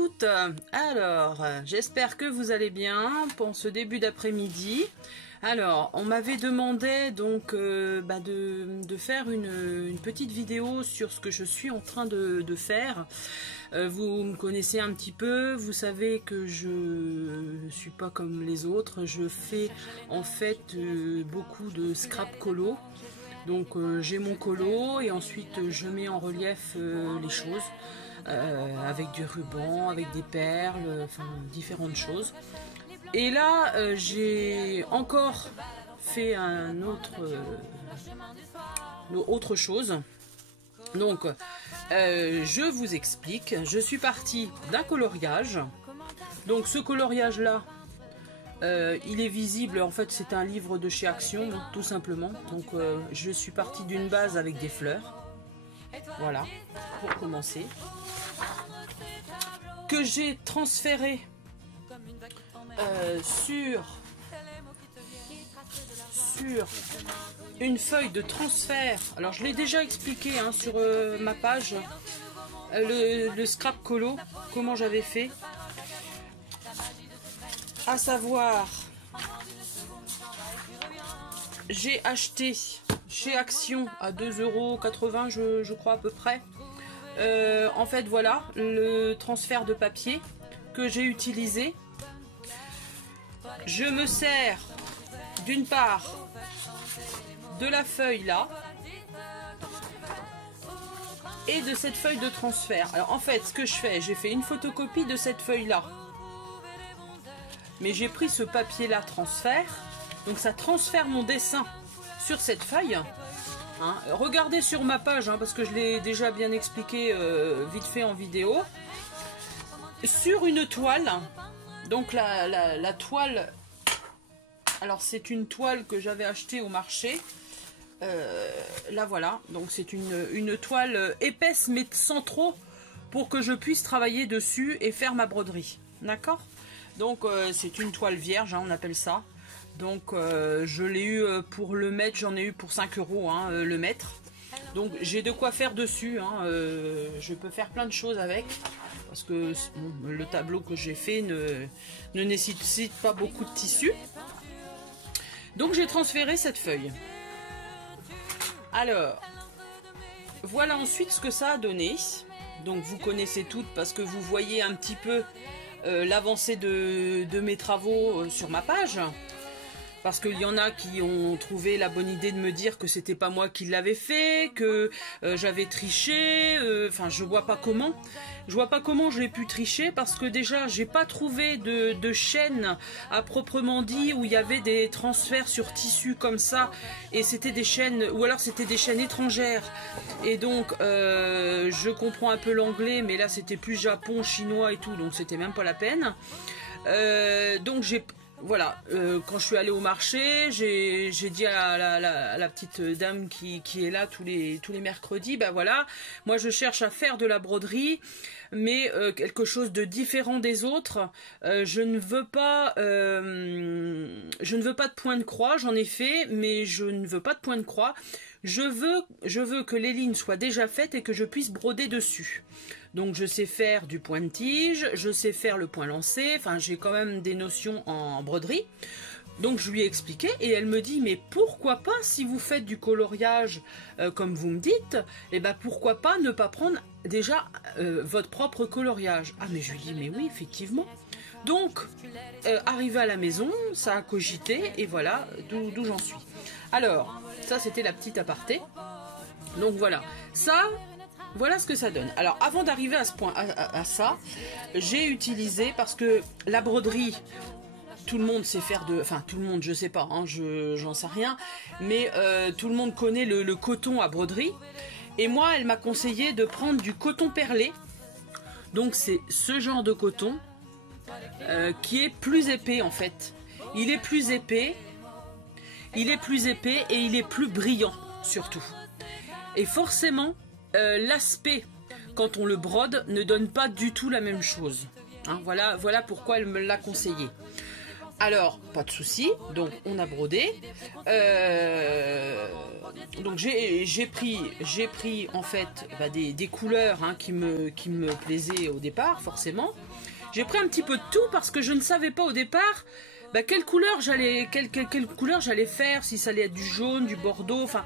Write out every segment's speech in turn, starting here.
toutes. Alors, j'espère que vous allez bien pour ce début d'après-midi. Alors, on m'avait demandé donc de faire une petite vidéo sur ce que je suis en train de faire. Vous me connaissez un petit peu, vous savez que je ne suis pas comme les autres. Je fais en fait beaucoup de scrap colo. Donc j'ai mon colo et ensuite je mets en relief les choses avec du ruban, avec des perles, enfin différentes choses. Et là j'ai encore fait autre chose. Donc je vous explique, je suis partie d'un coloriage. Donc ce coloriage là, il est visible, en fait c'est un livre de chez Action, donc, tout simplement. Donc je suis partie d'une base avec des fleurs, voilà, pour commencer, que j'ai transféré sur une feuille de transfert. Alors je l'ai déjà expliqué hein, sur ma page, le scrap colo, comment j'avais fait. À savoir, j'ai acheté chez Action à 2,80 €, je crois à peu près. En fait, voilà, le transfert de papier que j'ai utilisé. Je me sers d'une part de la feuille là et de cette feuille de transfert. Alors en fait, ce que je fais, j'ai fait une photocopie de cette feuille là. Mais j'ai pris ce papier là transfert, donc ça transfère mon dessin sur cette feuille. Hein. Regardez sur ma page, hein, parce que je l'ai déjà bien expliqué vite fait en vidéo. Sur une toile, donc la toile, alors c'est une toile que j'avais achetée au marché. Là voilà, donc c'est une toile épaisse mais sans trop, pour que je puisse travailler dessus et faire ma broderie. D'accord ? Donc c'est une toile vierge, hein, on appelle ça. Donc je l'ai eu pour le mètre, j'en ai eu pour 5 € hein, le mètre. Donc j'ai de quoi faire dessus, hein, je peux faire plein de choses avec. Parce que bon, le tableau que j'ai fait ne nécessite pas beaucoup de tissu. Donc j'ai transféré cette feuille. Alors, voilà ensuite ce que ça a donné. Donc vous connaissez toutes parce que vous voyez un petit peu l'avancée de mes travaux sur ma page. Parce qu'il y en a qui ont trouvé la bonne idée de me dire que c'était pas moi qui l'avais fait, que j'avais triché. Enfin, je vois pas comment. Je vois pas comment je l'ai pu tricher, parce que déjà j'ai pas trouvé de chaîne à proprement dit où il y avait des transferts sur tissu comme ça, et c'était des chaînes, ou alors c'était des chaînes étrangères. Et donc je comprends un peu l'anglais, mais là c'était plus japon, chinois et tout, donc c'était même pas la peine. Donc j'ai voilà, quand je suis allée au marché, j'ai dit à la petite dame qui est là tous les mercredis, ben voilà, moi je cherche à faire de la broderie, mais quelque chose de différent des autres. Je ne veux pas de point de croix, j'en ai fait, mais je ne veux pas de point de croix. Je veux que les lignes soient déjà faites et que je puisse broder dessus. Donc je sais faire du point de tige, je sais faire le point lancé, enfin j'ai quand même des notions en broderie. Donc je lui ai expliqué et elle me dit, mais pourquoi pas, si vous faites du coloriage comme vous me dites, et ben pourquoi pas ne pas prendre déjà votre propre coloriage. Ah mais je lui dis, mais oui effectivement. Donc arrivé à la maison, ça a cogité et voilà d'où j'en suis. Alors ça c'était la petite aparté. Donc voilà, ça... Voilà ce que ça donne. Alors avant d'arriver à ce point, à ça, j'ai utilisé, parce que la broderie, tout le monde sait faire de... Enfin tout le monde, je sais pas, hein, j'en sais rien, mais tout le monde connaît le coton à broderie. Et moi, elle m'a conseillé de prendre du coton perlé. Donc c'est ce genre de coton qui est plus épais en fait. Il est plus épais et il est plus brillant surtout. Et forcément... l'aspect quand on le brode ne donne pas du tout la même chose. Hein, voilà pourquoi elle me l'a conseillé. Alors, pas de souci, donc on a brodé. Donc j'ai pris en fait des couleurs hein, qui me plaisaient au départ, forcément. J'ai pris un petit peu de tout parce que je ne savais pas au départ bah, quelle couleur j'allais faire, si ça allait être du jaune, du bordeaux, enfin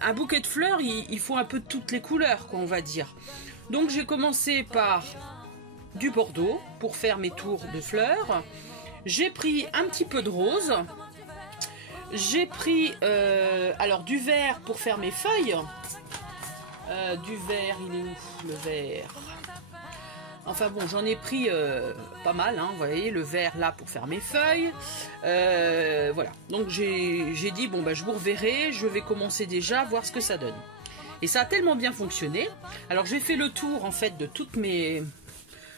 un bouquet de fleurs, il faut un peu de toutes les couleurs, quoi, on va dire. Donc j'ai commencé par du bordeaux pour faire mes tours de fleurs. J'ai pris un petit peu de rose. J'ai pris alors du vert pour faire mes feuilles. Du vert, il est où le vert? Enfin bon, j'en ai pris pas mal, hein, vous voyez, le vert là pour faire mes feuilles. Voilà, donc j'ai dit, bon bah je vous reverrai, je vais commencer déjà à voir ce que ça donne. Et ça a tellement bien fonctionné. Alors j'ai fait le tour en fait de toutes mes...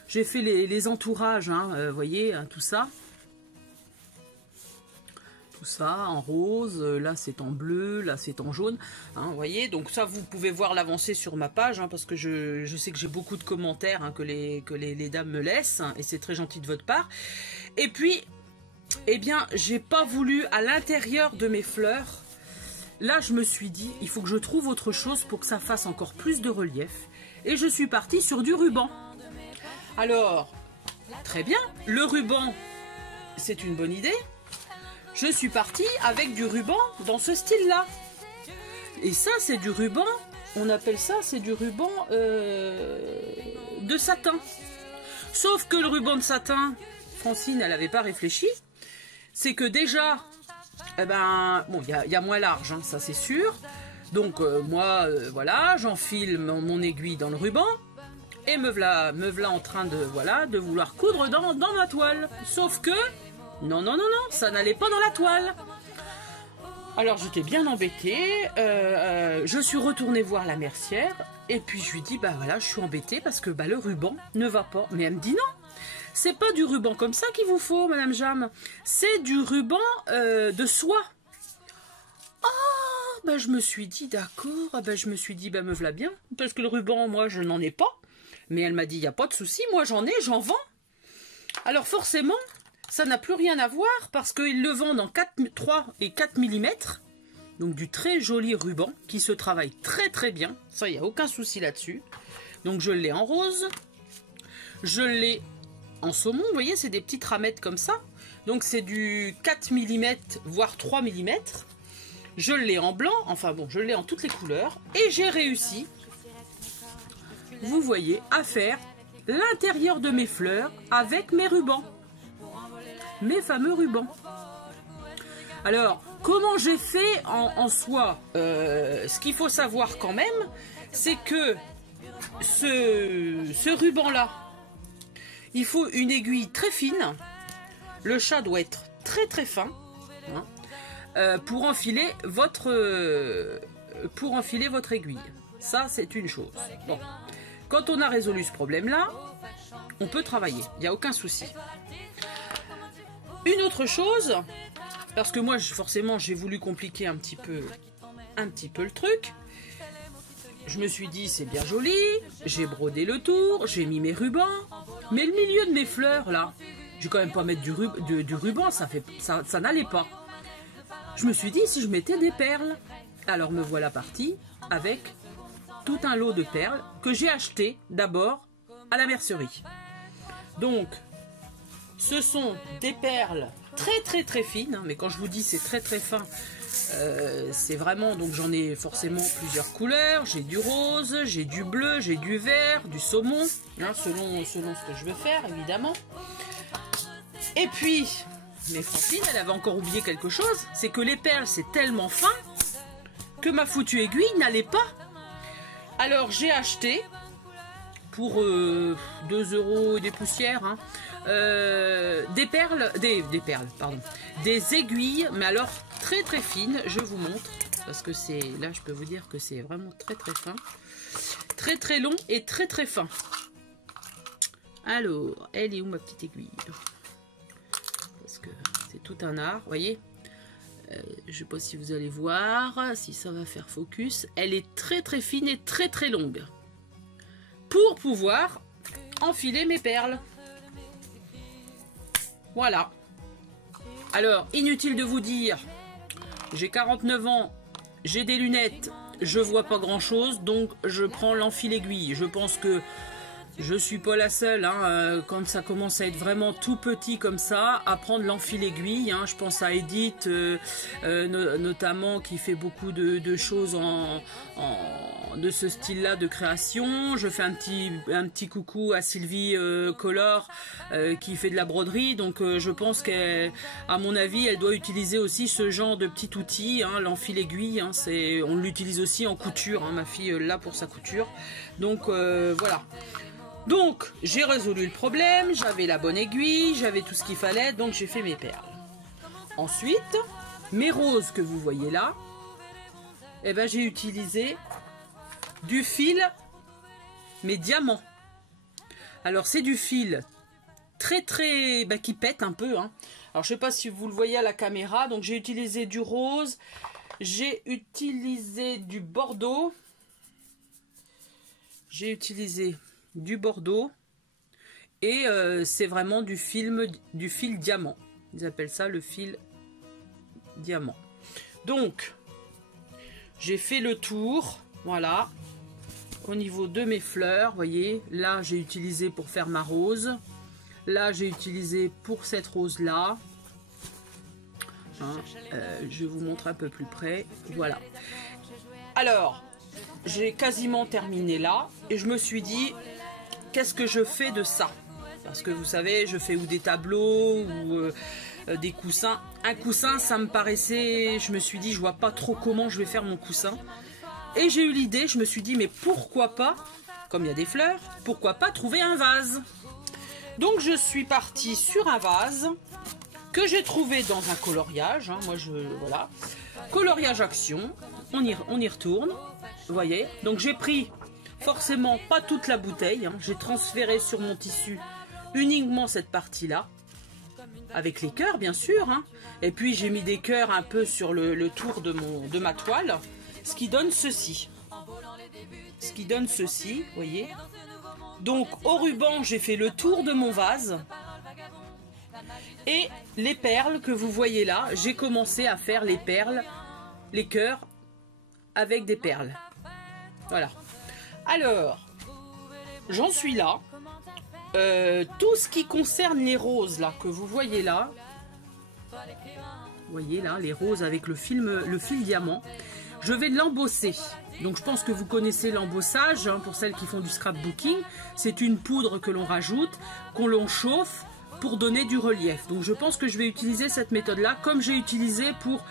J'ai fait les entourages, hein, vous voyez, hein, tout ça. Tout ça en rose, là c'est en bleu, là c'est en jaune, hein, vous voyez, donc ça vous pouvez voir l'avancée sur ma page, hein, parce que je sais que j'ai beaucoup de commentaires, hein, que les dames me laissent, hein, et c'est très gentil de votre part. Et puis, eh bien, j'ai pas voulu à l'intérieur de mes fleurs, là je me suis dit, il faut que je trouve autre chose pour que ça fasse encore plus de relief, et je suis partie sur du ruban. Alors, très bien, le ruban, c'est une bonne idée. Je suis partie avec du ruban dans ce style-là. Et ça, c'est du ruban, on appelle ça, c'est du ruban de satin. Sauf que le ruban de satin, Francine, elle n'avait pas réfléchi. C'est que déjà, eh ben, bon, il y a moins large, hein, ça c'est sûr. Donc moi, voilà, j'enfile mon aiguille dans le ruban. Et me voilà en train de, voilà, de vouloir coudre dans ma toile. Sauf que... Non, ça n'allait pas dans la toile. Alors j'étais bien embêtée, je suis retournée voir la mercière, et puis je lui dis, bah voilà, je suis embêtée parce que bah, le ruban ne va pas. Mais elle me dit non, c'est pas du ruban comme ça qu'il vous faut, Madame Jam, c'est du ruban de soie. Ah, bah je me suis dit, d'accord, bah je me suis dit, bah me voilà bien, parce que le ruban, moi, je n'en ai pas. Mais elle m'a dit, il n'y a pas de souci, moi j'en ai, j'en vends. Alors forcément... Ça n'a plus rien à voir parce qu'ils le vendent en 3 et 4 mm. Donc du très joli ruban qui se travaille très très bien. Ça, il n'y a aucun souci là-dessus. Donc je l'ai en rose. Je l'ai en saumon. Vous voyez, c'est des petites ramettes comme ça. Donc c'est du 4 mm voire 3 mm. Je l'ai en blanc. Enfin bon, je l'ai en toutes les couleurs. Et j'ai réussi, vous voyez, à faire l'intérieur de mes fleurs avec mes rubans. Mes fameux rubans. Alors, comment j'ai fait en soi, ce qu'il faut savoir quand même, c'est que ce ruban-là, il faut une aiguille très fine. Le chat doit être très très fin, hein, pour enfiler votre aiguille. Ça, c'est une chose. Bon, quand on a résolu ce problème-là, on peut travailler. Il n'y a aucun souci. Une autre chose, parce que moi forcément j'ai voulu compliquer un petit peu le truc. Je me suis dit c'est bien joli, j'ai brodé le tour, j'ai mis mes rubans, mais le milieu de mes fleurs là, je vais quand même pas mettre du ruban, ça n'allait pas. Je me suis dit si je mettais des perles. Alors me voilà partie avec tout un lot de perles que j'ai acheté d'abord à la mercerie. Donc ce sont des perles très très très fines, hein, mais quand je vous dis c'est très très fin, c'est vraiment, donc j'en ai forcément plusieurs couleurs, j'ai du rose, j'ai du bleu, j'ai du vert, du saumon, hein, selon ce que je veux faire évidemment. Et puis, mais Francine, elle avait encore oublié quelque chose, c'est que les perles c'est tellement fin que ma foutue aiguille n'allait pas. Alors j'ai acheté pour 2 € et des poussières, hein, des aiguilles, mais alors très très fines. Je vous montre parce que c'est là, je peux vous dire que c'est vraiment très très fin, très très long et très très fin. Alors, elle est où ma petite aiguille? Parce que c'est tout un art, voyez. Je sais pas si vous allez voir, si ça va faire focus. Elle est très très fine et très très longue pour pouvoir enfiler mes perles. Voilà. Alors, inutile de vous dire, j'ai 49 ans, j'ai des lunettes, je vois pas grand chose, donc je prends l'enfile-aiguille. Je pense que je suis pas la seule, hein, quand ça commence à être vraiment tout petit comme ça, à prendre l'enfil-aiguille. Hein. Je pense à Edith, notamment, qui fait beaucoup de choses de ce style-là de création. Je fais un petit coucou à Sylvie Collor, qui fait de la broderie. Donc je pense qu'à mon avis, elle doit utiliser aussi ce genre de petit outil, hein, l'enfil-aiguille. Hein, on l'utilise aussi en couture, hein, ma fille là pour sa couture. Donc voilà. Donc, j'ai résolu le problème, j'avais la bonne aiguille, j'avais tout ce qu'il fallait, donc j'ai fait mes perles. Ensuite, mes roses que vous voyez là, eh ben, j'ai utilisé du fil, mais diamant. Alors, c'est du fil très, qui pète un peu. Hein. Alors, je sais pas si vous le voyez à la caméra, donc j'ai utilisé du rose, j'ai utilisé du bordeaux, j'ai utilisé du bordeaux et c'est vraiment du fil diamant. Ils appellent ça le fil diamant. Donc j'ai fait le tour, voilà, au niveau de mes fleurs. Voyez, là j'ai utilisé pour faire ma rose, là j'ai utilisé pour cette rose là, hein, je vous montre un peu plus près. Voilà, alors j'ai quasiment terminé là et je me suis dit, qu'est-ce que je fais de ça? Parce que vous savez, je fais ou des tableaux ou des coussins. Un coussin, ça me paraissait... Je me suis dit, je vois pas trop comment je vais faire mon coussin. Et j'ai eu l'idée, je me suis dit, mais pourquoi pas, comme il y a des fleurs, pourquoi pas trouver un vase? Donc je suis partie sur un vase que j'ai trouvé dans un coloriage. Hein, voilà. Coloriage Action. On y retourne. Vous voyez? Donc j'ai pris... forcément pas toute la bouteille, hein. J'ai transféré sur mon tissu uniquement cette partie-là, avec les cœurs bien sûr, hein. Et puis j'ai mis des cœurs un peu sur le tour de ma toile, ce qui donne ceci. Ce qui donne ceci, vous voyez. Donc au ruban, j'ai fait le tour de mon vase. Et les perles que vous voyez là, j'ai commencé à faire les perles, les cœurs avec des perles. Voilà. Alors, j'en suis là. Tout ce qui concerne les roses là que vous voyez là, vous voyez là les roses avec le fil diamant, je vais l'embosser. Donc je pense que vous connaissez l'embossage, hein, pour celles qui font du scrapbooking. C'est une poudre que l'on rajoute, qu'on l'on chauffe pour donner du relief. Donc je pense que je vais utiliser cette méthode là, comme j'ai utilisé pour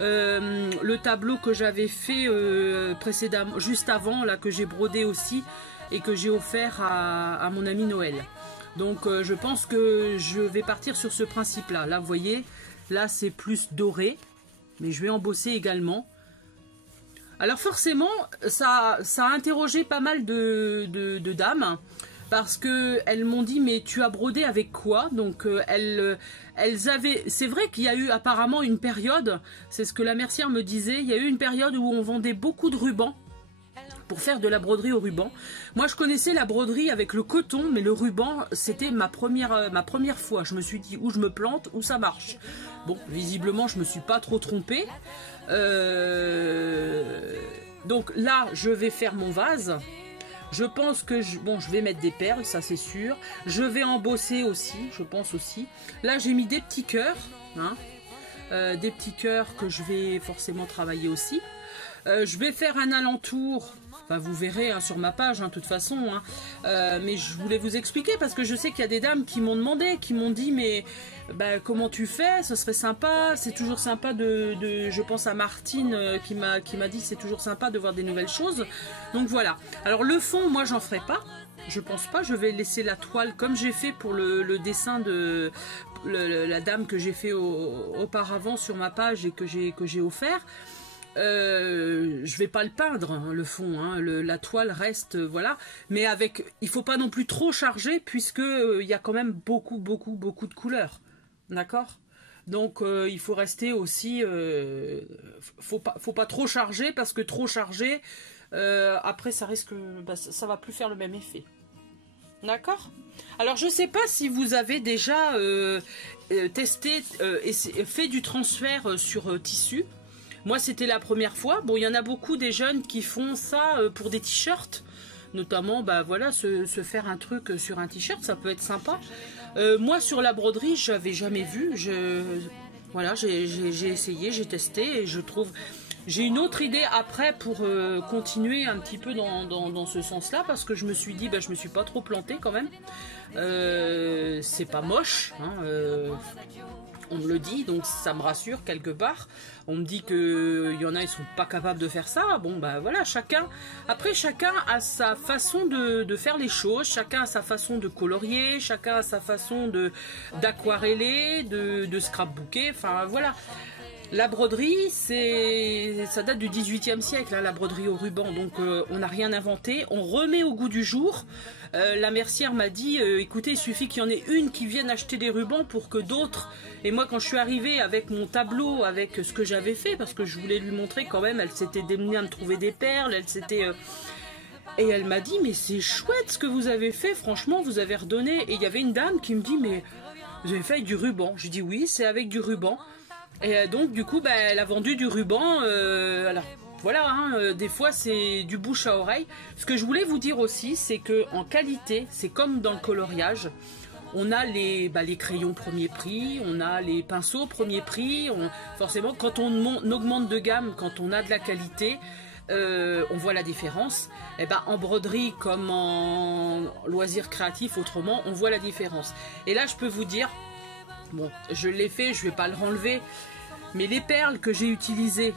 le tableau que j'avais fait précédemment, juste avant, là, que j'ai brodé aussi et que j'ai offert à mon ami Noël. Donc je pense que je vais partir sur ce principe là. Là vous voyez, là c'est plus doré, mais je vais embosser également. Alors forcément ça a interrogé pas mal de dames, parce que elles m'ont dit, mais tu as brodé avec quoi? Donc elles avaient, c'est vrai qu'il y a eu apparemment une période, c'est ce que la mercière me disait, il y a eu une période où on vendait beaucoup de rubans pour faire de la broderie au ruban. Moi je connaissais la broderie avec le coton, mais le ruban c'était ma première fois. Je me suis dit, où je me plante, où ça marche. Bon, visiblement je me suis pas trop trompée. Donc là je vais faire mon vase. Je pense que je vais mettre des perles, ça c'est sûr. Je vais embosser aussi, je pense aussi. Là j'ai mis des petits cœurs, hein, des petits cœurs que je vais forcément travailler aussi. Je vais faire un alentour, enfin vous verrez, hein, sur ma page, hein, de toute façon, hein. Mais je voulais vous expliquer parce que je sais qu'il y a des dames qui m'ont demandé, qui m'ont dit, mais comment tu fais? Ce serait sympa, c'est toujours sympa je pense à Martine qui m'a dit, c'est toujours sympa de voir des nouvelles choses. Donc voilà. Alors le fond, moi j'en ferai pas. Je pense pas, je vais laisser la toile comme j'ai fait pour le dessin de la dame que j'ai fait auparavant sur ma page et que j'ai offert. Je vais pas le peindre, hein, le fond, hein, la toile reste, voilà, mais il faut pas non plus trop charger, puisque il y a quand même beaucoup de couleurs, d'accord? Donc il faut rester aussi, faut pas trop charger, parce que trop charger, après ça risque, ça va plus faire le même effet, d'accord? Alors je sais pas si vous avez déjà testé et fait du transfert sur tissu. Moi, c'était la première fois. Bon, il y en a beaucoup des jeunes qui font ça pour des t-shirts, Notamment, bah voilà, se faire un truc sur un t-shirt, ça peut être sympa. Moi, sur la broderie, j'avais jamais vu. Voilà, j'ai essayé, j'ai testé et je trouve... J'ai une autre idée après pour continuer un petit peu dans ce sens-là, parce que je me suis dit, bah, je me suis pas trop plantée quand même. C'est pas moche, hein, on me le dit, donc ça me rassure quelque part. On me dit qu'il y en a, ils sont pas capables de faire ça. Bon, bah voilà, chacun a sa façon de faire les choses, chacun a sa façon de colorier, chacun a sa façon d'aquareller, de scrapbooker, enfin voilà. La broderie, ça date du 18e siècle, hein, la broderie au ruban, donc on n'a rien inventé, on remet au goût du jour. La mercière m'a dit, écoutez, il suffit qu'il y en ait une qui vienne acheter des rubans pour que d'autres... Et moi, quand je suis arrivée avec mon tableau, avec ce que j'avais fait, parce que je voulais lui montrer quand même, elle s'était démenée à me trouver des perles, elle s'était... Et elle m'a dit, mais c'est chouette ce que vous avez fait, franchement, vous avez redonné. Et il y avait une dame qui me dit, mais vous avez fait avec du ruban. Je dis, oui, c'est avec du ruban. Et donc, du coup, bah, elle a vendu du ruban. Alors, voilà, hein, des fois, c'est du bouche à oreille. Ce que je voulais vous dire aussi, c'est que en qualité, c'est comme dans le coloriage. On a les crayons premier prix, on a les pinceaux premier prix. Forcément, quand on augmente de gamme, quand on a de la qualité, on voit la différence. Et ben, en broderie comme en loisirs créatifs, autrement, on voit la différence. Et là, je peux vous dire... Bon, je l'ai fait, je ne vais pas le renlever, mais les perles que j'ai utilisées,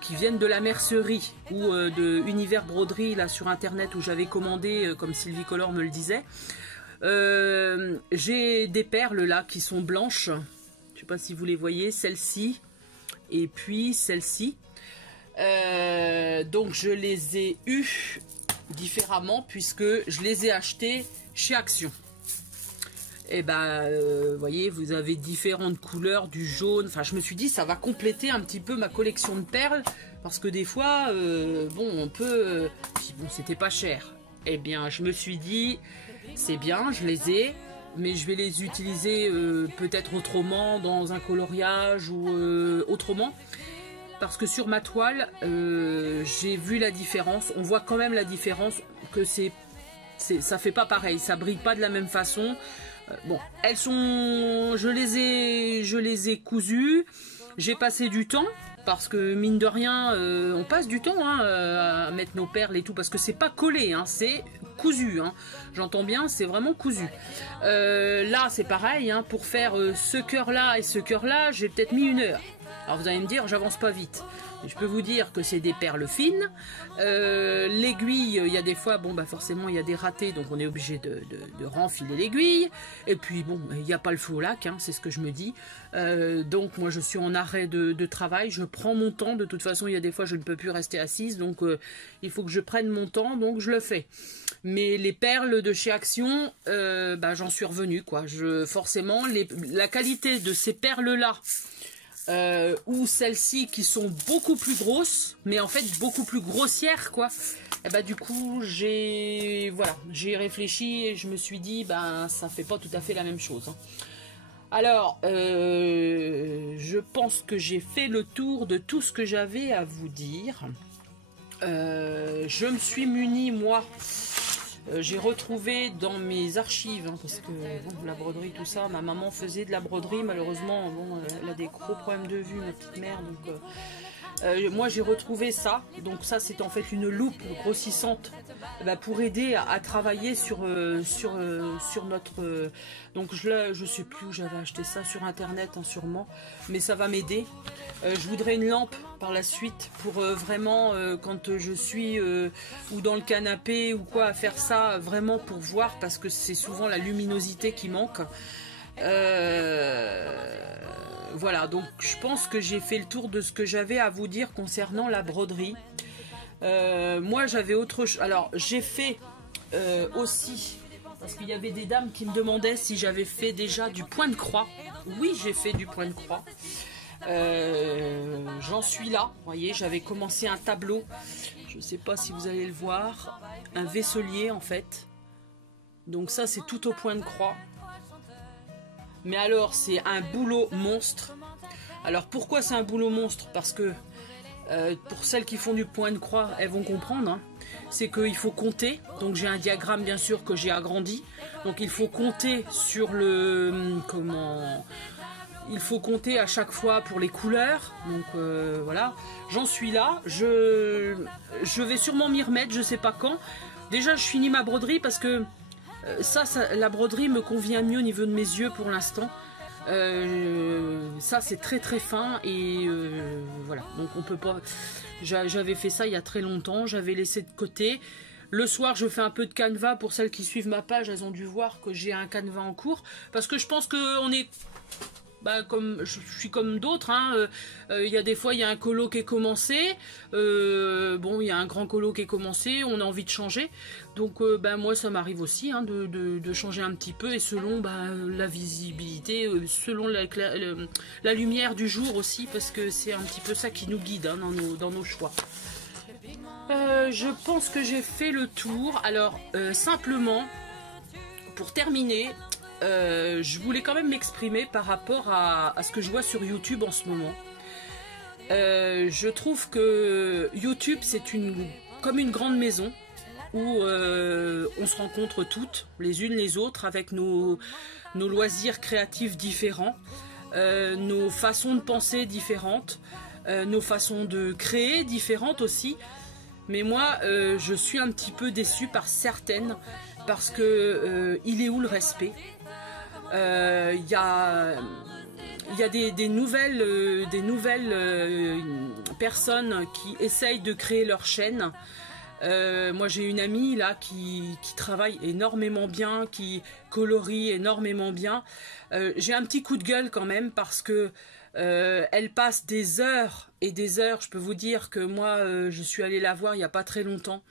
qui viennent de la mercerie ou de Univers Broderie, là sur internet où j'avais commandé, comme Sylvie Color me le disait, j'ai des perles là qui sont blanches, je ne sais pas si vous les voyez, celle-ci et puis celle-ci. Donc je les ai eues différemment puisque je les ai achetées chez Action. Et ben, vous voyez, vous avez différentes couleurs, du jaune. Enfin, je me suis dit, ça va compléter un petit peu ma collection de perles. Parce que des fois, bon, on peut... Puis bon, c'était pas cher. Eh bien, je me suis dit, c'est bien, je les ai. Mais je vais les utiliser peut-être autrement, dans un coloriage ou autrement. Parce que sur ma toile, j'ai vu la différence. On voit quand même la différence que ça fait pas pareil. Ça brille pas de la même façon. Bon, elles sont, je les ai cousues, j'ai passé du temps, parce que mine de rien, on passe du temps hein, à mettre nos perles et tout, parce que c'est pas collé, hein, c'est cousu, hein. J'entends bien, c'est vraiment cousu. Là, c'est pareil, hein, pour faire ce cœur-là et ce cœur-là, j'ai peut-être mis 1 heure. Alors vous allez me dire, j'avance pas vite. Je peux vous dire que c'est des perles fines. L'aiguille, il y a des fois, bon bah forcément il y a des ratés, donc on est obligé de renfiler l'aiguille. Et puis bon, il n'y a pas le feu au lac, hein, c'est ce que je me dis. Donc moi je suis en arrêt de travail, je prends mon temps. De toute façon, il y a des fois je ne peux plus rester assise, donc il faut que je prenne mon temps, donc je le fais. Mais les perles de chez Action, bah, j'en suis revenue quoi. Forcément, la qualité de ces perles-là. Ou celles-ci qui sont beaucoup plus grosses, mais en fait beaucoup plus grossières quoi. Et bah du coup j'ai réfléchi et je me suis dit ben ça fait pas tout à fait la même chose. Hein. Alors je pense que j'ai fait le tour de tout ce que j'avais à vous dire. Je me suis munie moi. J'ai retrouvé dans mes archives, hein, parce que bon, la broderie, tout ça, ma maman faisait de la broderie, malheureusement, bon, elle a des gros problèmes de vue, ma petite mère, donc moi j'ai retrouvé ça, donc ça c'est en fait une loupe grossissante bah, pour aider à travailler sur notre... donc je sais plus où j'avais acheté ça, sur internet hein, sûrement, mais ça va m'aider. Je voudrais une lampe par la suite pour vraiment quand je suis ou dans le canapé ou quoi à faire ça, vraiment pour voir, parce que c'est souvent la luminosité qui manque. Voilà, donc je pense que j'ai fait le tour de ce que j'avais à vous dire concernant la broderie. Moi j'avais autre chose. Alors j'ai fait aussi, parce qu'il y avait des dames qui me demandaient si j'avais fait déjà du point de croix. Oui, j'ai fait du point de croix. J'en suis là, vous voyez, j'avais commencé un tableau. Je ne sais pas si vous allez le voir. Un vaisselier en fait. Donc ça c'est tout au point de croix. Mais alors c'est un boulot monstre. Alors pourquoi c'est un boulot monstre? Parce que Pour celles qui font du point de croix, elles vont comprendre, hein. C'est qu'il faut compter. Donc j'ai un diagramme bien sûr que j'ai agrandi. Donc il faut compter sur le... Comment... Il faut compter à chaque fois pour les couleurs. Donc voilà, j'en suis là. Je vais sûrement m'y remettre, je sais pas quand. Déjà je finis ma broderie parce que la broderie me convient mieux au niveau de mes yeux pour l'instant. Ça c'est très très fin et voilà, donc on peut pas. J'avais fait ça il y a très longtemps, j'avais laissé de côté. Le soir je fais un peu de canevas. Pour celles qui suivent ma page, elles ont dû voir que j'ai un canevas en cours parce que je pense que on est... comme je suis comme d'autres, hein, il y a des fois il y a un colo qui est commencé, bon il y a un grand colo qui est commencé, on a envie de changer, donc moi ça m'arrive aussi, hein, de changer un petit peu et selon la visibilité, selon la lumière du jour aussi, parce que c'est un petit peu ça qui nous guide, hein, dans nos choix. Je pense que j'ai fait le tour. Alors simplement pour terminer, je voulais quand même m'exprimer par rapport à ce que je vois sur YouTube en ce moment. Je trouve que YouTube c'est comme une grande maison où on se rencontre toutes les unes les autres avec nos loisirs créatifs différents, nos façons de penser différentes, nos façons de créer différentes aussi. Mais moi je suis un petit peu déçue par certaines parce que il est où le respect? Il y a des nouvelles personnes qui essayent de créer leur chaîne. Moi j'ai une amie là qui travaille énormément bien, qui colorie énormément bien. J'ai un petit coup de gueule quand même parce que elle passe des heures et des heures. Je peux vous dire que moi je suis allée la voir il n'y a pas très longtemps.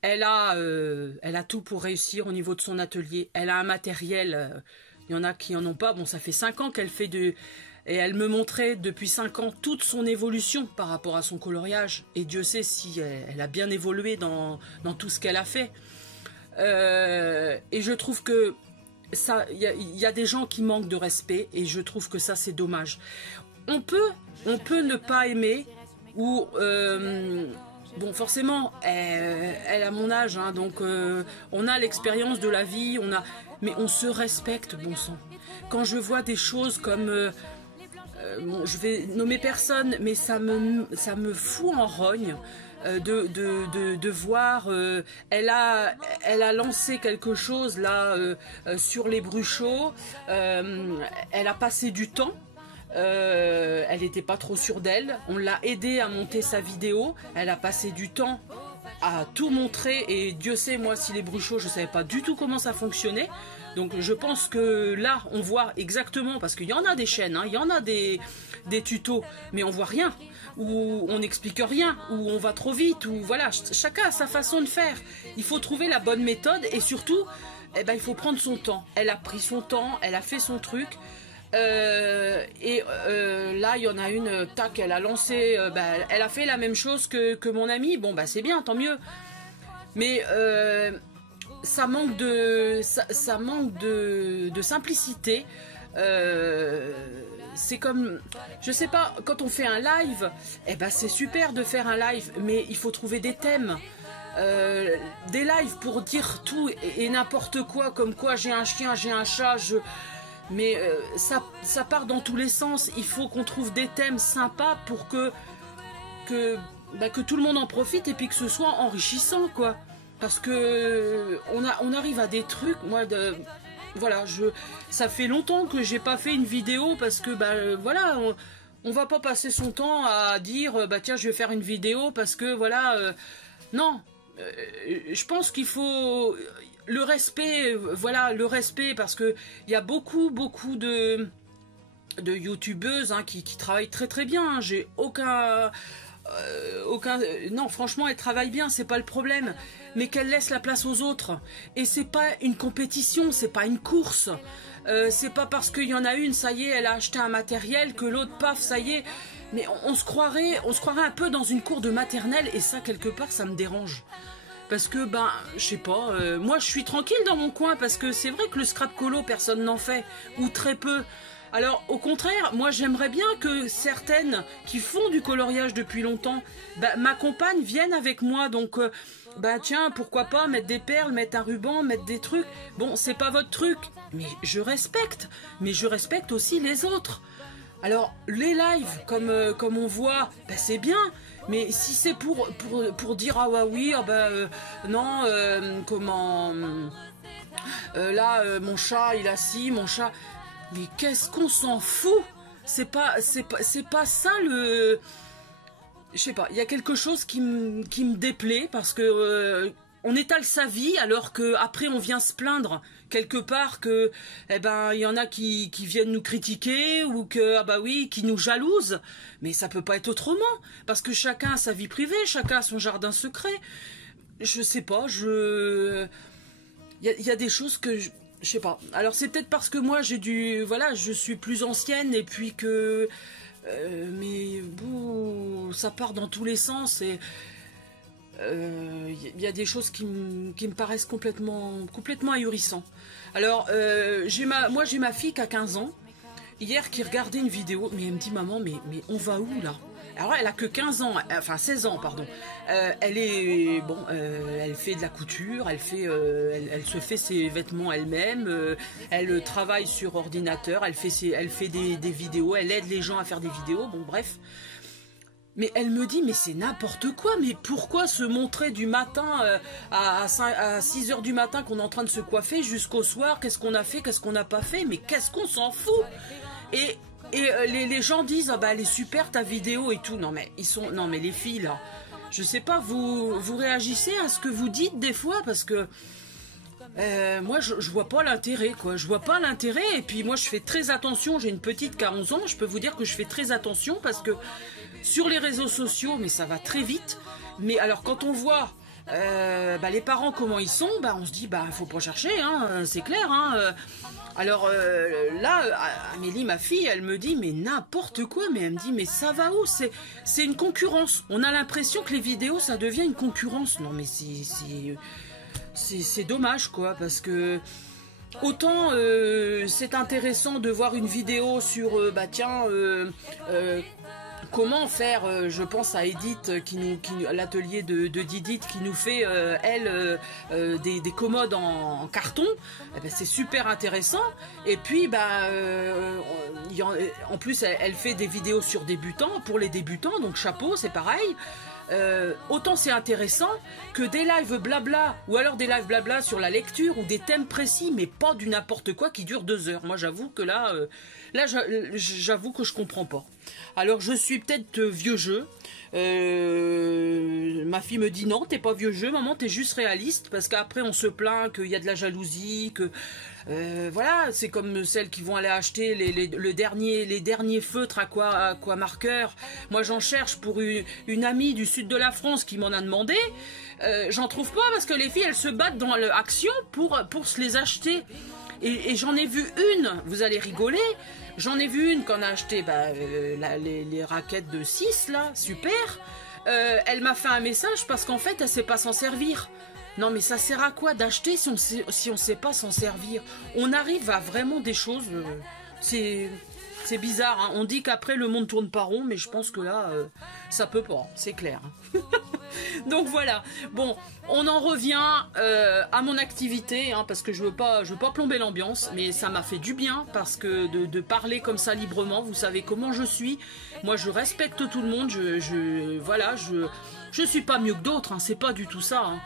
Elle a tout pour réussir au niveau de son atelier. Elle a un matériel, il y en a qui en ont pas. Bon, ça fait 5 ans qu'elle fait et elle me montrait depuis 5 ans toute son évolution par rapport à son coloriage. Et Dieu sait si elle a bien évolué dans tout ce qu'elle a fait. Et je trouve que ça, il y a des gens qui manquent de respect et je trouve que ça c'est dommage. On peut ne pas aimer ou bon, forcément, elle a mon âge, hein, donc on a l'expérience de la vie, mais on se respecte, bon sang. Quand je vois des choses comme, bon, je vais nommer personne, mais ça me fout en rogne de voir. Elle a lancé quelque chose là sur les bruchots. Elle a passé du temps. Elle n'était pas trop sûre d'elle. On l'a aidée à monter sa vidéo. Elle a passé du temps à tout montrer et Dieu sait moi si les bruchots je savais pas du tout comment ça fonctionnait. Donc je pense que là on voit exactement, parce qu'il y en a des chaînes, hein, il y en a des tutos, mais on voit rien, ou on n'explique rien, ou on va trop vite, ou voilà, chacun a sa façon de faire. Il faut trouver la bonne méthode et surtout il faut prendre son temps. Elle a pris son temps, elle a fait son truc. Là il y en a une, tac, elle a lancé, elle a fait la même chose que mon amie. Bon c'est bien, tant mieux, mais ça manque de simplicité. C'est comme, je sais pas, quand on fait un live, c'est super de faire un live, mais il faut trouver des thèmes. Des lives pour dire tout et n'importe quoi, comme quoi j'ai un chien, j'ai un chat, mais ça part dans tous les sens. Il faut qu'on trouve des thèmes sympas pour que tout le monde en profite et puis que ce soit enrichissant, quoi. Parce que on arrive à des trucs, moi, voilà, ça fait longtemps que j'ai pas fait une vidéo parce que voilà, on va pas passer son temps à dire tiens je vais faire une vidéo parce que voilà, non, je pense qu'il faut le respect, voilà, le respect, parce que il y a beaucoup de youtubeuses qui travaillent très très bien, hein. J'ai aucun non, franchement elles travaillent bien, c'est pas le problème, mais qu'elles laissent la place aux autres. Et c'est pas une compétition, c'est pas une course, c'est pas parce qu'il y en a une, ça y est, elle a acheté un matériel, que l'autre, paf, ça y est. Mais on se croirait un peu dans une cour de maternelle, et ça quelque part ça me dérange. Parce que je sais pas, moi je suis tranquille dans mon coin, parce que c'est vrai que le scrap colo personne n'en fait, ou très peu. Alors, au contraire, moi j'aimerais bien que certaines qui font du coloriage depuis longtemps, bah, m'accompagnent, viennent avec moi. Donc, bah tiens, pourquoi pas mettre des perles, mettre un ruban, mettre des trucs. Bon, c'est pas votre truc, mais je respecte. Mais je respecte aussi les autres. Alors, les lives, comme on voit, bah, c'est bien. Mais si c'est pour dire, ah ouais, oui, ah bah, non, comment... là, mon chat, il a ci, mon chat... Mais qu'est-ce qu'on s'en fout? C'est pas ça le... Je sais pas, il y a quelque chose qui me déplaît parce que on étale sa vie alors que après on vient se plaindre quelque part que eh ben il y en a qui viennent nous critiquer ou que ah bah oui qui nous jalousent, mais ça peut pas être autrement parce que chacun a sa vie privée, chacun a son jardin secret. Je sais pas, il y a des choses que je sais pas. Alors c'est peut-être parce que moi voilà, je suis plus ancienne et puis que mais ça part dans tous les sens et y a des choses qui me paraissent complètement ahurissantes. Alors moi j'ai ma fille qui a 15 ans hier qui regardait une vidéo, mais elle me dit maman mais on va où là? Alors elle a que 15 ans, enfin 16 ans pardon. Elle est bon, elle fait de la couture, elle se fait ses vêtements elle-même, elle travaille sur ordinateur, elle fait des vidéos, elle aide les gens à faire des vidéos, bon bref. Mais elle me dit mais c'est n'importe quoi, mais pourquoi se montrer du matin à 6 heures du matin qu'on est en train de se coiffer jusqu'au soir, qu'est-ce qu'on a fait, qu'est-ce qu'on n'a pas fait, mais qu'est-ce qu'on s'en fout? Et les gens disent ah bah elle est super ta vidéo et tout. Non mais les filles là, je sais pas, vous réagissez à ce que vous dites des fois parce que moi je vois pas l'intérêt quoi, je vois pas l'intérêt et puis moi je fais très attention, j'ai une petite qui a 11 ans, je peux vous dire que je fais très attention parce que sur les réseaux sociaux mais ça va très vite, mais alors quand on voit les parents comment ils sont, on se dit faut pas chercher hein, c'est clair hein. Alors là, Amélie, ma fille, elle me dit mais n'importe quoi, mais elle me dit mais ça va où? C'est une concurrence. On a l'impression que les vidéos ça devient une concurrence. Non mais c'est dommage quoi, parce que autant c'est intéressant de voir une vidéo sur comment faire, je pense à Edith, l'atelier de Didith qui nous fait, des commodes en carton. Eh ben, c'est super intéressant. Et puis, en plus, elle fait des vidéos sur débutants, pour les débutants, donc chapeau, c'est pareil. Autant c'est intéressant que des lives blabla ou alors des lives blabla sur la lecture ou des thèmes précis mais pas du n'importe quoi qui dure 2 heures. Moi j'avoue que là j'avoue que je comprends pas. Alors je suis peut-être vieux jeu. Ma fille me dit non t'es pas vieux jeu maman, t'es juste réaliste parce qu'après on se plaint qu'il y a de la jalousie, que voilà, c'est comme celles qui vont aller acheter les derniers feutres aqua marqueur. Moi j'en cherche pour une amie du sud de la France qui m'en a demandé. J'en trouve pas parce que les filles elles se battent dans l'action pour se les acheter. Et j'en ai vu une, vous allez rigoler, j'en ai vu une qu'on a acheté les raquettes de 6 là, super. Elle m'a fait un message parce qu'en fait elle sait pas s'en servir. Non mais ça sert à quoi d'acheter si on sait pas s'en servir? On arrive à vraiment des choses, c'est bizarre, hein. On dit qu'après le monde tourne pas rond, mais je pense que là, ça peut pas, c'est clair. Donc voilà, bon, on en revient à mon activité, hein, parce que je veux pas plomber l'ambiance, mais ça m'a fait du bien, parce que de parler comme ça librement, vous savez comment je suis, moi je respecte tout le monde, je suis pas mieux que d'autres, hein, c'est pas du tout ça, hein.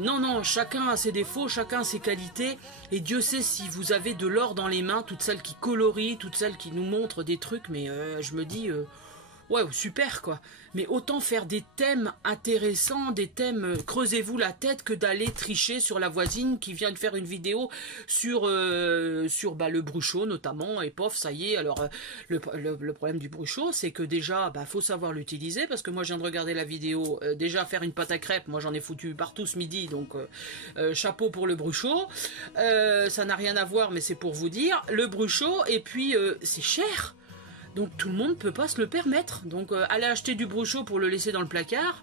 Non, chacun a ses défauts, chacun a ses qualités, et Dieu sait si vous avez de l'or dans les mains, toutes celles qui colorient, toutes celles qui nous montrent des trucs, mais je me dis, ouais, super quoi. Mais autant faire des thèmes intéressants, des thèmes, creusez-vous la tête, que d'aller tricher sur la voisine qui vient de faire une vidéo sur le bruchot notamment, et pof, ça y est. Alors le problème du bruchot, c'est que déjà, faut savoir l'utiliser, parce que moi je viens de regarder la vidéo, déjà faire une pâte à crêpes, moi j'en ai foutu partout ce midi, donc chapeau pour le bruchot. Ça n'a rien à voir, mais c'est pour vous dire, le bruchot, et puis c'est cher. Donc tout le monde ne peut pas se le permettre. Donc aller acheter du bruchot pour le laisser dans le placard,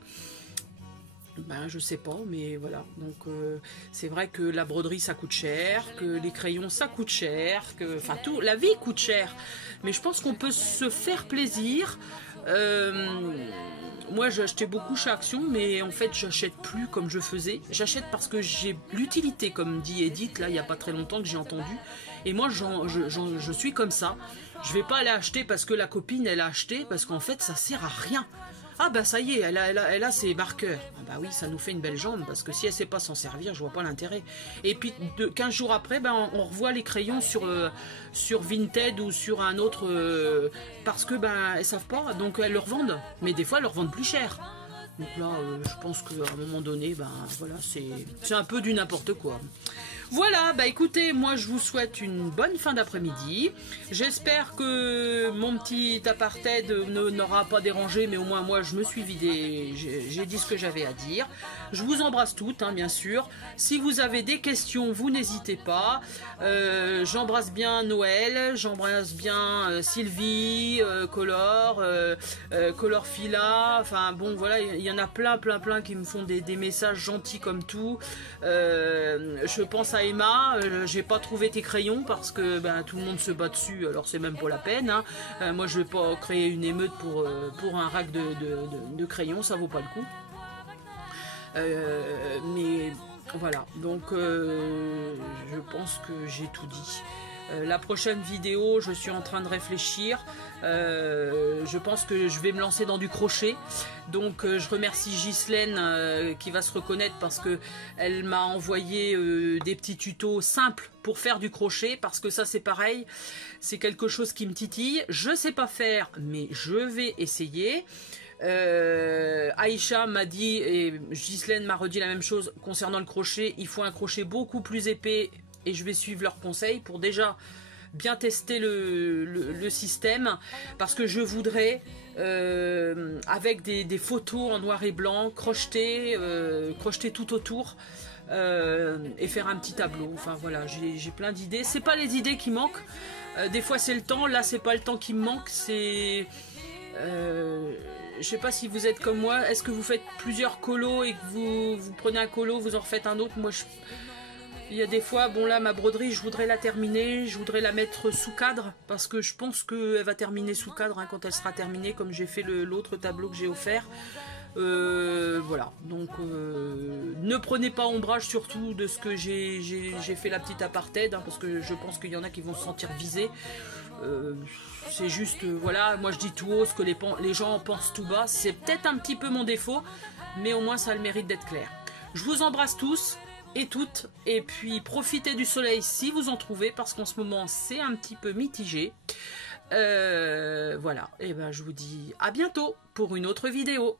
Ben, je sais pas, mais voilà. Donc, c'est vrai que la broderie, ça coûte cher, que les crayons, ça coûte cher, que, enfin, tout, la vie coûte cher. Mais je pense qu'on peut se faire plaisir. Moi, j'ai acheté beaucoup chez Action, mais en fait, j'achète plus comme je faisais. J'achète parce que j'ai l'utilité, comme dit Edith, là, il n'y a pas très longtemps que j'ai entendu. Et moi, je suis comme ça. Je vais pas aller acheter parce que la copine, elle a acheté, parce qu'en fait, ça sert à rien. Ah bah ça y est, elle a ses marqueurs. Ah bah oui, ça nous fait une belle jambe, parce que si elle sait pas s'en servir, je vois pas l'intérêt. Et puis 15 jours après, ben, on revoit les crayons sur Vinted ou sur un autre, parce que ben elles savent pas, donc elles le revendent. Mais des fois, elles le revendent plus cher. Donc là, je pense qu'à un moment donné, ben voilà, c'est un peu du n'importe quoi. Voilà, bah écoutez, moi je vous souhaite une bonne fin d'après-midi. J'espère que mon petit apartheid n'aura pas dérangé, mais au moins moi je me suis vidé, j'ai dit ce que j'avais à dire. Je vous embrasse toutes, hein, bien sûr. Si vous avez des questions, vous n'hésitez pas. J'embrasse bien Noël, j'embrasse bien Sylvie, Color, Color Fila. Enfin bon, voilà, il y en a plein qui me font des messages gentils comme tout. Je pense à Emma, j'ai pas trouvé tes crayons parce que ben, tout le monde se bat dessus, alors c'est même pas la peine. Hein. Moi je vais pas créer une émeute pour un rack de crayons, ça vaut pas le coup. Mais voilà, donc je pense que j'ai tout dit. La prochaine vidéo, je suis en train de réfléchir. Je pense que je vais me lancer dans du crochet. Donc je remercie Ghislaine qui va se reconnaître parce que elle m'a envoyé des petits tutos simples pour faire du crochet, parce que ça c'est pareil, c'est quelque chose qui me titille. Je sais pas faire, mais je vais essayer. Aïcha m'a dit, et Ghislaine m'a redit la même chose concernant le crochet, il faut un crochet beaucoup plus épais, et je vais suivre leurs conseils pour déjà bien tester le système, parce que je voudrais avec des photos en noir et blanc crocheter tout autour, et faire un petit tableau. Enfin voilà, j'ai plein d'idées. C'est pas les idées qui manquent, des fois c'est le temps, là c'est pas le temps qui me manque, c'est je sais pas si vous êtes comme moi. Est-ce que vous faites plusieurs colos et que vous prenez un colo, vous en refaites un autre? Moi, il y a des fois, bon là, ma broderie, je voudrais la terminer, je voudrais la mettre sous cadre, parce que je pense qu'elle va terminer sous cadre hein, quand elle sera terminée, comme j'ai fait l'autre tableau que j'ai offert. Voilà, donc ne prenez pas ombrage surtout de ce que j'ai fait la petite apartheid, hein, parce que je pense qu'il y en a qui vont se sentir visés. C'est juste, voilà, moi je dis tout haut ce que les gens pensent tout bas. C'est peut-être un petit peu mon défaut, mais au moins ça a le mérite d'être clair. Je vous embrasse tous et toutes, et puis profitez du soleil si vous en trouvez, parce qu'en ce moment c'est un petit peu mitigé. Voilà, et ben je vous dis à bientôt pour une autre vidéo.